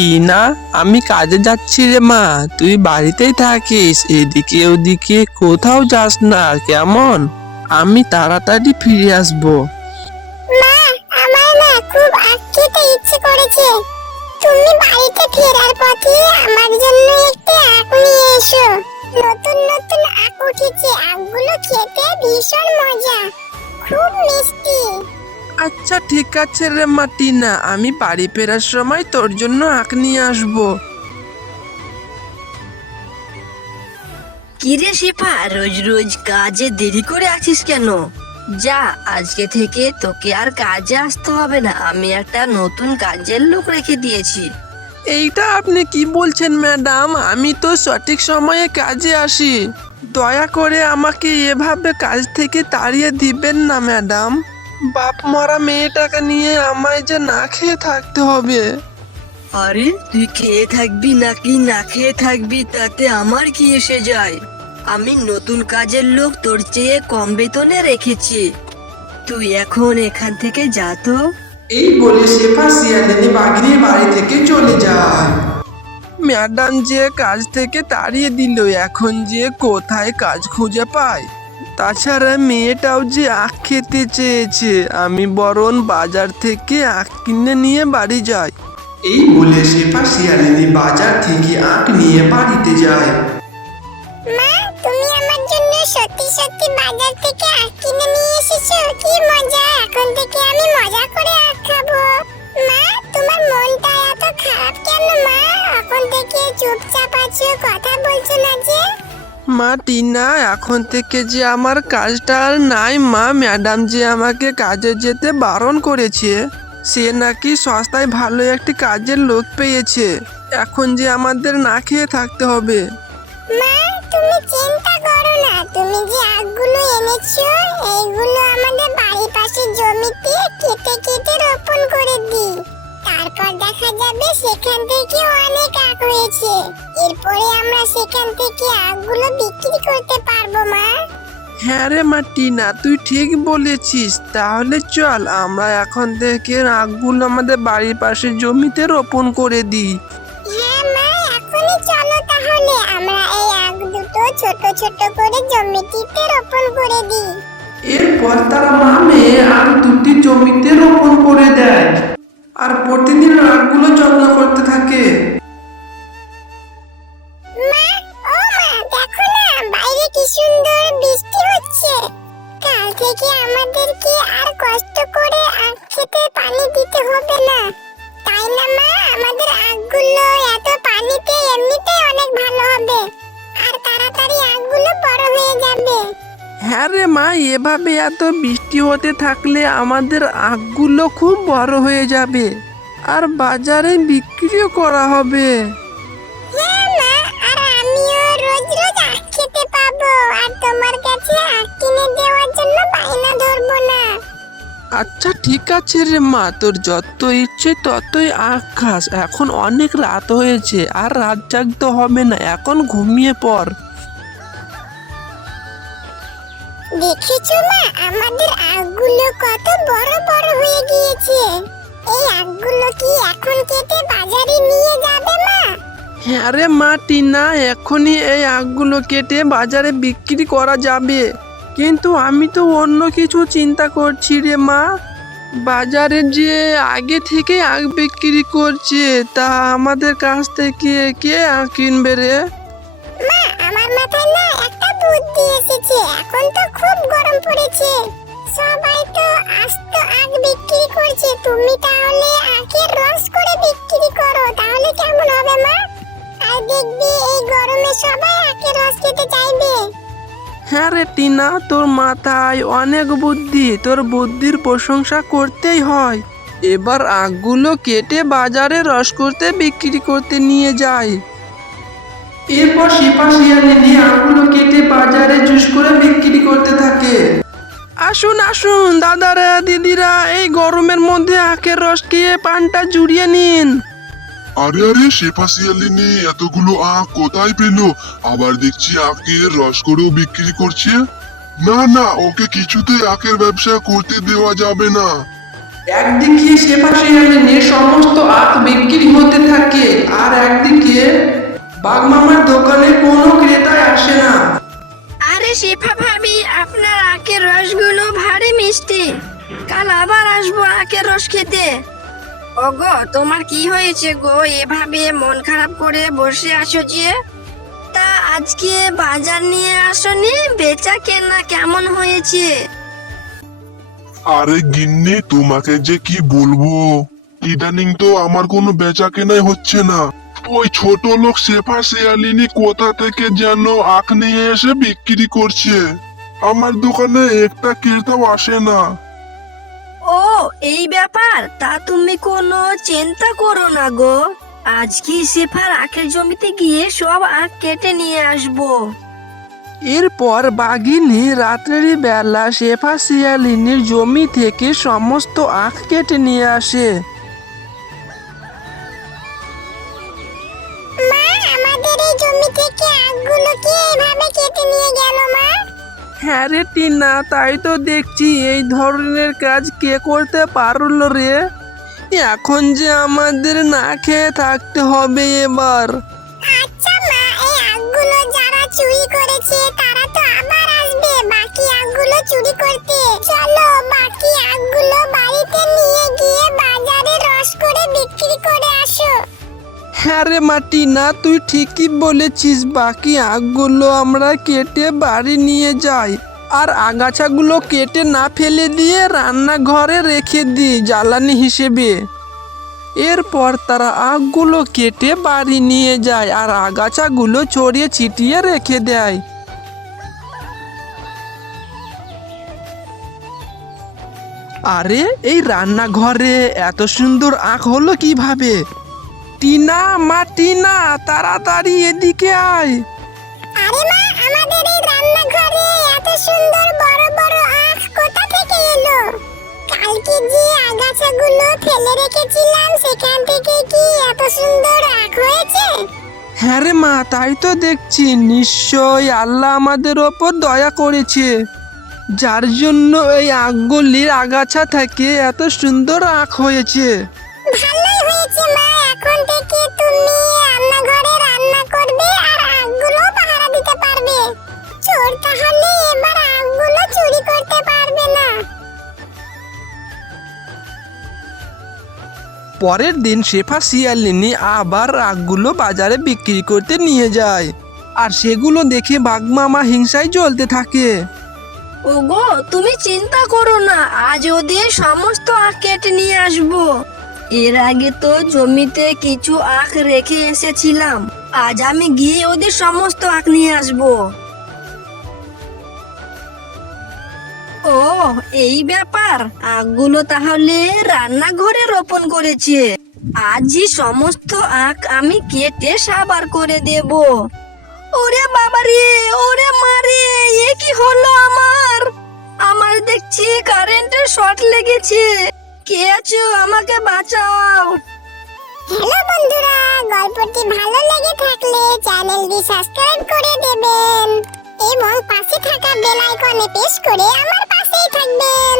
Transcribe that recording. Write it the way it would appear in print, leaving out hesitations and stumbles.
টিনা, আমি কাজে যাচ্ছি রে মা, তুই বাড়িতেই থাকিস, এদিকে ওদিকে কোথাও যাস না কেমন? আমি তাড়াতাড়ি ফিরে আসবো। মা, আমার না খুব আখ খেতে ইচ্ছে করেছে। তুমি বাড়িতে ফেরার পথে আমার জন্য একটু আখ নিয়ে এসো। নতুন নতুন আখ উঠেছে, আখগুলো খেতে ভীষণ মজা, খুব মিষ্টি। আচ্ছা ঠিক আছে রে মা টিনা, আমি বাড়ি ফেরার সময় তোর জন্য আখ নিয়ে আসবো। কিরে শিফা, রোজ রোজ কাজে দেরি করে আসিস কেন? যা, আজকে থেকে তোকে আর কাজে আসতে হবে না, আমি একটা নতুন কাজের লোক রেখে দিয়েছি। এইটা আপনি কি বলছেন ম্যাডাম? আমি তো সঠিক সময়ে কাজে আসি, দয়া করে আমাকে এভাবে কাজ থেকে তাড়িয়ে দিবেন না ম্যাডাম। বাপ মরা মেয়েটাকে নিয়ে আমায় যে না খেয়ে থাকতে হবে। আরে তুই খেয়ে থাকবি নাকি না খেয়ে থাকবি তাতে আমার কি এসে যায়? আমি নতুন কাজের লোক তোর চেয়ে কম বেতনে রেখেছি, তুই এখন এখান থেকে যা তো। এই বলে শেফা শিয়ালিনী বাঘিনীর বাড়ি থেকে চলে যায়। ম্যাডাম যে কাজ থেকে তাড়িয়ে দিল, এখন যে কোথায় কাজ খুঁজে পায়? তাছাড়া মেয়েটাও যে আখ খেতে চেয়েছে, আমি বরং বাজার থেকে আখ কিনে নিয়ে বাড়ি যাই। এই বলে শেফা শিয়ালিনী বাজার থেকে আখ নিয়ে বাড়িতে যায়। মা, তুমি আমার জন্য সত্যি সত্যি বাজার থেকে আখ কিনে নিয়ে এসেছো, কি মজা! এখন থেকে আমি মজা করে আখ খাবো। মা, তোমার মনটা এত খারাপ কেন মা? এখন থেকে চুপচাপ আছো, কথা বলছো না যে? মা টিনা, এখন থেকে যে আমার কাজটা আর নাই মা, ম্যাডাম যে আমাকে কাজে যেতে বারণ করেছে, সে নাকি সস্তায় ভালো একটি কাজের লোক পেয়েছে, এখন যে আমাদের না খেয়ে থাকতে হবে। মা, তুমি চিন্তা করো না, তুমি যে আখগুলো এনেছো এইগুলো আমাদের বাড়ির পাশে জমিতে কেটে কেটে রোপণ করে দিই, তারপর দেখা যাবে সেখান থেকে অনেক আখ হয়েছে। এরপরে আমরা সেখান থেকে আখগুলো বিক্রি করতে পারবো মা। হ্যাঁ রে মা টিনা, তুই ঠিক বলেছিস, তাহলে চল আমরা এখন থেকে আখগুলো আমাদের বাড়ির পাশে জমিতে রোপণ করে দিই। হ্যাঁ মা, এখনই চলো তাহলে আমরা এই আখ দুটো ছোট ছোট করে জমিটিতে রোপণ করে দিই। এরপর তারা মা মেয়ে আখ দুটি জমিতে রোপণ করে দেয়, আর প্রতিদিন আখগুলো যত্ন করতে থাকে। মা, ও মা, দেখো না বাইরে কি সুন্দর বৃষ্টি হচ্ছে। কাল থেকে আমাদেরকে আর কষ্ট করে আখ খেতে পানি দিতে হবে না, তাই না মা? আমাদের আখগুলো এত পানিতে এমনিতেই অনেক ভালো হবে, আর তাড়াতাড়ি আখগুলো বড় হয়ে যাবে। হ্যাঁ রে মা, এভাবে এত বৃষ্টি হতে থাকলে আমাদের আখগুলো খুব বড় হয়ে যাবে, আর বাজারে বিক্রিও করা হবে। হ্যাঁ মা, আর আমিও রোজ রোজ আখ খেতে পাবো, আর তোমার কাছে আখ কিনে দেওয়ার জন্য বায়না ধরবো না। আচ্ছা ঠিক আছে রে মা, তোর যত ইচ্ছে ততই আখ খাস, এখন অনেক রাত হয়েছে, আর রাত জাগতে হবে না, এখন ঘুমিয়ে পড়। দেখেছো মা, আমাদের আখগুলো কত বড় বড় হয়ে গিয়েছে। এই আখগুলো কি এখন কেটে বাজারে নিয়ে যাবে মা? হ্যাঁ রে মা টিনা, এখনই এই আখগুলো কেটে বাজারে বিক্রি করা যাবে, কিন্তু আমি তো অন্য কিছু চিন্তা করছি রে মা। বাজারে যে আগে থেকে আখ বিক্রি করছে, তা আমাদের কাছ থেকে কে আখ কিনবে রে? মা, আমার মাথায় না একটা বুদ্ধি এসেছে, এখন তো খুব গরম পড়েছে, সবাই তো আস্ত আখ বিক্রি করছে, তুমি তাহলে আখের রস করে বিক্রি করো, তাহলে কেমন হবে মা? আর দেখবি এই গরমে সবাই আখের রস খেতে চাইবে। হ্যাঁ রে টিনা, তোর মাথায় অনেক বুদ্ধি, তোর বুদ্ধির প্রশংসা করতেই হয়। এবার আখগুলো কেটে বাজারে রস করতে বিক্রি করতে নিয়ে যায়। এরপর শিপা শিয়ালিনী আখগুলো কেটে বাজারে জুস করে বিক্রি করতে থাকে। আসুন আসুন দাদারা দিদিরা, এই গরমের মধ্যে আখের রস খেয়ে পানটা জুড়িয়ে নিন। আরে আরে, শেফা শিয়ালিনী এতগুলো আখ কোথায় পেলো? আবার দেখছি আখের রস করেও বিক্রি করছে। না না, ওকে কিছুতেই আখের ব্যবসা করতে দেওয়া যাবে না। একদিকে শেফাশিয়ালিনীর সমস্ত আখ বিক্রি হতে থাকে আর একদিকে বাগমামার দোকানে কোনো ক্রেতাই আসে না। আরে শেফা ভাবি, আপনার আখের রসগুলো ভারী মিষ্টি। কাল আবার আসবো আখের রস খেতে। ওগো, তোমার কি হয়েছে গো? এভাবে মন খারাপ করে বসে আছো যে? তা আজকে বাজার নিয়ে আসনি? বেচা কেনা কেমন হয়েছে? আরে গিন্নি, তোমাকে যে কি বলবো, ইদানিং তো আমার কোনো বেচা কেনাই হচ্ছে না। ওই ছোট লোক শেফাশিয়ালিনী কোথা থেকে যেন আখ নিয়ে এসে বিক্রি করছে, আমার দোকানে একটা ক্রেতাও আসে না। ও, এই ব্যাপার? তা তুমি কোনো চিন্তা করো না গো, আজকে শেফার আখের জমিতে গিয়ে সব আখ কেটে নিয়ে আসবো। এরপর বাঘিনী রাত্রের বেলা শেফাশিয়ালিনীর জমি থেকে সমস্ত আখ কেটে নিয়ে আসে। মা, আমাদের এই জমি থেকে আখগুলো কি এভাবে কেটে নিয়ে গেল মা? হ্যাঁ রে টিনা, তাই তো দেখছি। এই ধরনের কাজ কে করতে পারলো রে? এখন যে আমাদের না খেয়ে থাকতে হবে এবার। আচ্ছা মা, এই আখগুলো যারা চুরি করেছে তারা তো আবার আসবে বাকি আখগুলো চুরি করতে। চলো বাকি আখগুলো বাড়িতে নিয়ে গিয়ে বাজারে রস করে বিক্রি করে আসো। হ্যাঁ রে মাটি না, তুই ঠিকই বলেছিস। বাকি আখগুলো আমরা কেটে বাড়ি নিয়ে যাই আর আগাছাগুলো কেটে না ফেলে দিয়ে রান্নাঘরে রেখে দিই জ্বালানি হিসেবে। এরপর তারা আখগুলো কেটে বাড়ি নিয়ে যায় আর আগাছাগুলো ছড়িয়ে ছিটিয়ে রেখে দেয়। আরে, এই রান্নাঘরে এত সুন্দর আখ হলো কিভাবে? টিনা, মা টিনা, তাড়াতাড়ি এদিকে আয়। আরে মা, আমাদের এই রান্নাঘরে এত সুন্দর বড় বড় আখ কোথা থেকে এলো? কালকে যে আগাছাগুলো ফেলে রেখেছিলাম সেখান থেকে কি এত সুন্দর আখ হয়েছে? হ্যাঁ রে মা, তাই তো দেখছি। নিশ্চয় আল্লাহ আমাদের ওপর দয়া করেছে, যার জন্য এই আখগুলির আগাছা থেকে এত সুন্দর আখ হয়েছে। ভালোই হয়েছে মা, এখন থেকে তুমি রান্নাঘরে রান্না করবে আর আখগুলো পাহারা দিতে পারবে। চোর তাহলে এবার আখগুলো চুরি করতে পারবে না। পরের দিন শেফাশিয়ালিনী আবার আখগুলো বাজারে বিক্রি করতে নিয়ে যায় আর সেগুলো দেখে বাঘমামা হিংসায় জ্বলতে থাকে। ওগো, তুমি চিন্তা করো না, আজ ওদের সমস্ত আখ কেটে নিয়ে আসবো। এর আগে তো জমিতে কিছু আখ রেখে এসেছিলাম, আজ আমি গিয়ে ওদের সমস্ত আখ নিয়ে আসবো। ও, এই ব্যাপার। আখগুলো তাহলে রান্নাঘরে রোপণ করেছে। আজই সমস্ত আখ আমি কেটে সাবার করে দেব। ওরে বাবা রে, ওরে মারে, এ কি হলো আমার? আমার দেখছি কারেন্টের শর্ট লেগেছে। কে আছো, আমাকে বাঁচাও। হ্যালো বন্ধুরা, গল্পটি ভালো লেগে থাকলে চ্যানেলটি সাবস্ক্রাইব করে দেবেন এবং পাশে থাকা বেল আইকনে প্রেস করে আমার পাশেই থাকবেন।